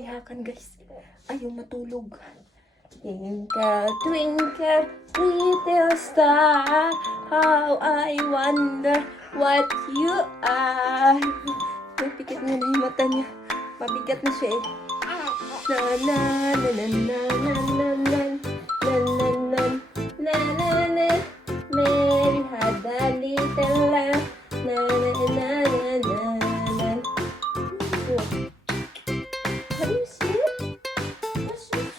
kay Hakan, guys. Ayaw matulog. Twinkle, twinkle, little star, how I wonder what you are. Napikit niya na yung mata niya. Mabigat na siya eh. Na na na na na na na na na na na na na na. Mary had a little lamb. Na na na na na na. Have you seen it? What's this?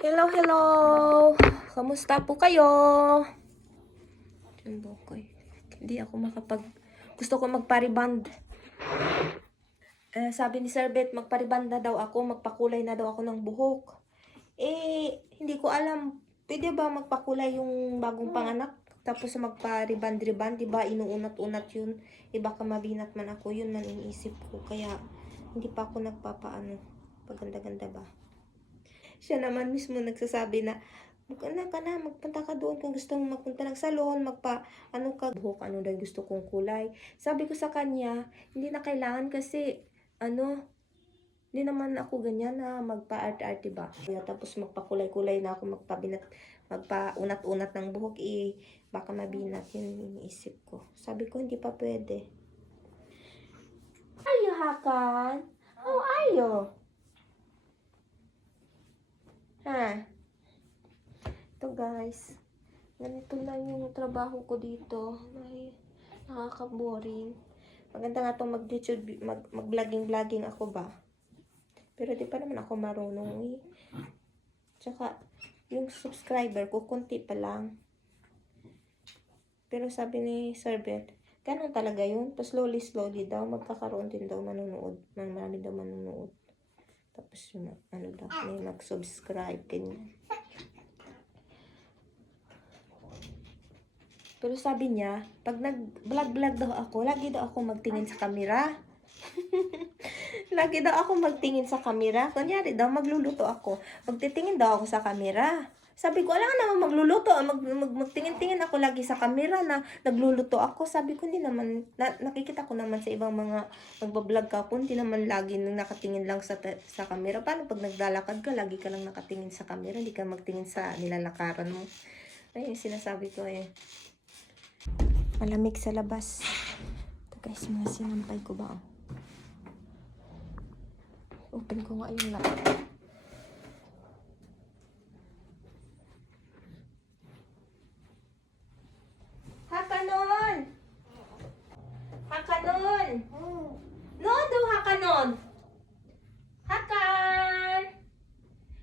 Hello, hello! Kamusta po kayo? Hindi ako gusto ko magpariband. Sabi ni Sir Bet, magpariband na daw ako, magpakulay na daw ako ng buhok. Hindi ko alam, pwede ba magpakulay yung bagong panganak? Tapos magpariband-riband, diba? Inuunat-unat yun. Baka mabinat man ako, yun man iniisip ko. Kaya, hindi pa ako nagpapaano. Paganda-ganda ba? Siya naman mismo nagsasabi na, magpunta ka doon kung gusto mong magpunta ng salon, buhok, ano daw gusto kong kulay. Sabi ko sa kanya, hindi na kailangan kasi, hindi naman ako ganyan na magpa-art-art, diba? Kaya tapos magpakulay-kulay na ako, magpa-unat-unat ng buhok, baka mabinat, yun iniisip ko. Sabi ko, hindi pa pwede. Are you Hakan? How are you? Ito guys, ganito lang yung trabaho ko dito. Ay, nakaka-boring. Maganda nga itong mag-vlogging ako ba? Pero di pa naman ako marunong Tsaka, yung subscriber ko, konti pa lang. Pero sabi ni Sir Bet, ganun talaga yun. Pa slowly daw, magkakaroon din daw manonood. Marami daw manonood. Tapos yung may mag-subscribe, ganyan. Pero sabi niya, pag nag-vlog daw ako, lagi daw ako magtingin sa camera. Lagi daw ako magtingin sa camera. Kunyari daw, magluluto ako. Magtitingin daw ako sa camera. Sabi ko, alam naman magluluto. Magtingin-tingin ako lagi sa camera na nagluluto ako. Sabi ko, hindi naman, nakikita ko naman sa ibang mga magbablog ka po, hindi naman lagi nakatingin lang sa camera. Paano pag naglalakad ka, lagi ka lang nakatingin sa camera, hindi ka magtingin sa nilalakaran mo. Ay, sinasabi ko malamig sa labas. Ito guys, mga sinampay ko ba? Open ko nga yung laptop. Hakanon! Hakanon! No, daw hakanon! Hakan!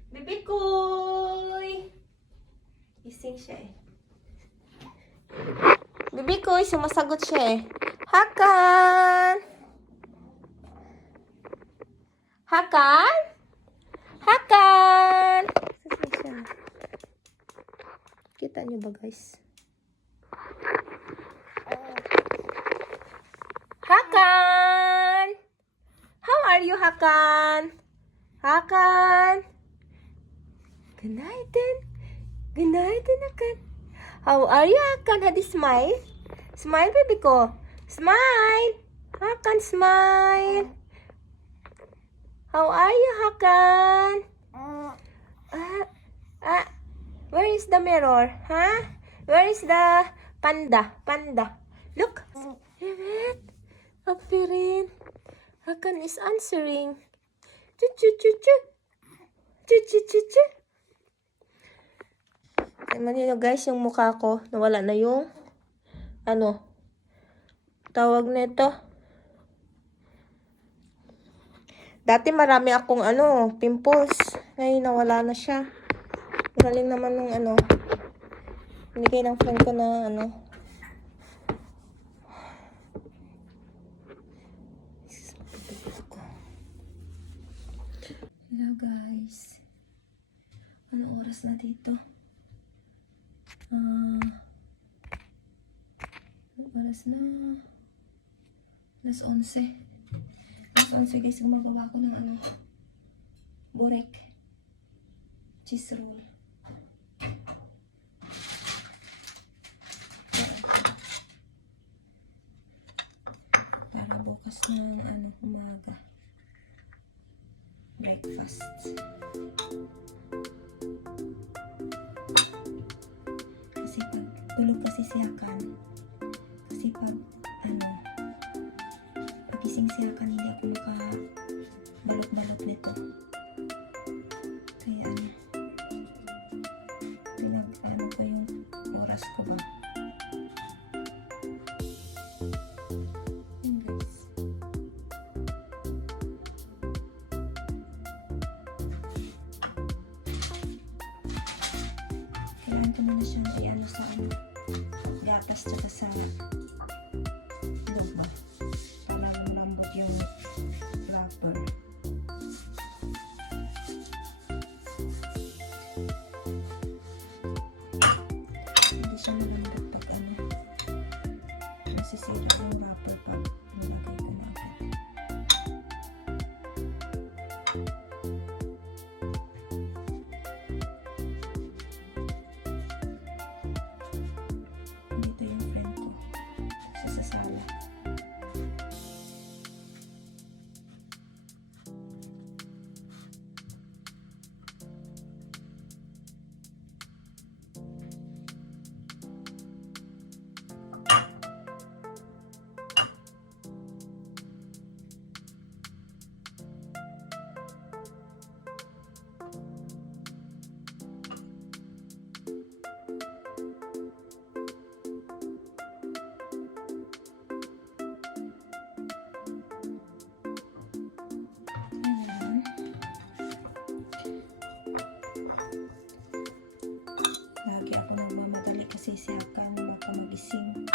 Bibikoy! Gising siya Bibikoy, sumasagot siya Hakan! Hakan? Hakan! Kita niyo ba guys? Hakan! How are you, Hakan? Hakan! Good night then. Good night then, Hakan. How are you, Hakan? Hadi smile. Smile, baby ko. Smile. Hakan, smile. How are you, Hakan? Where is the mirror? Huh? Where is the panda? Look. Evet. Aferin. Hakan is answering. Chu-chu-chu-chu. Chu-chu-chu-chu. Tingnan niyo guys, yung mukha ko. Nawala na yung tawag nito. Dati marami akong pimples. Ngayon nawala na siya. Galing naman nung binigay ng friend ko na Hello guys. Ano oras na dito? Oras na alas 11. Alas 11 guys, gumagawa ko ng burek. Cheese roll. Para bukas ng umaga. Breakfast. Kasi pag tulog kasi siyakan. Kasi pag pagising siyakan, hindi ako makabalot-balot nito. Kaya pinag ko yung oras ko ba. Yun guys. Kailangan ko muna siyang sa gatas tsaka sa lupa. Para malambot yung wrapper. Hindi siya malambot pag masisira yung wrapper pag nilagay ko na agad. Dito yung friend ko sa sala. Lagi ako nagmamadali kasi siyakan baka magising.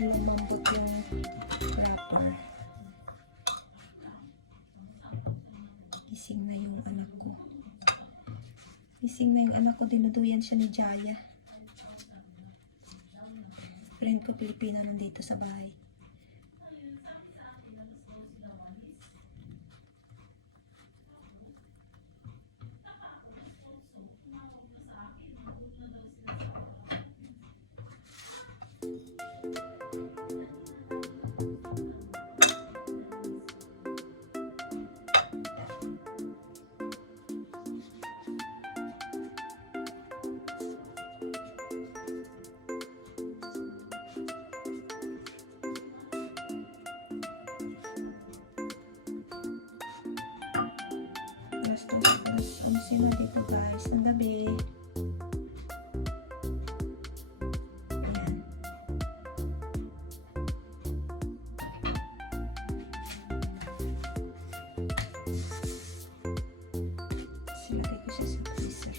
Lumambot yung wrapper. Gising na yung anak ko. Gising na yung anak ko. Dinuduyan siya ni Jaya. Friend ko Pilipina nandito sa bahay. Alas 11 na dito guys, ng gabi. Ayan. Silagay ko siya sa freezer.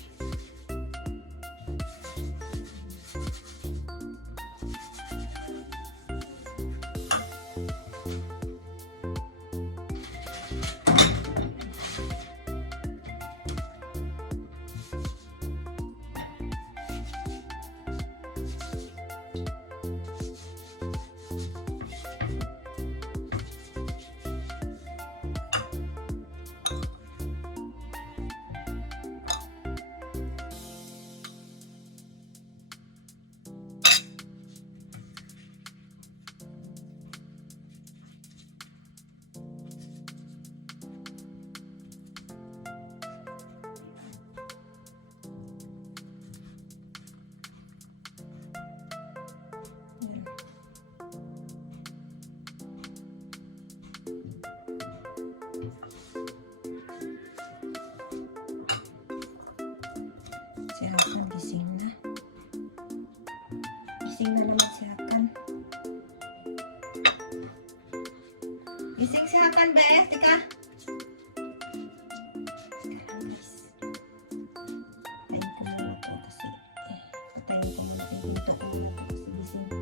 Gising na naman si Hakan. Gising si Hakan, Bes. Tika. Patayin ko muna to kasi patayin ko muna yung pinto ko muna to kasi gising.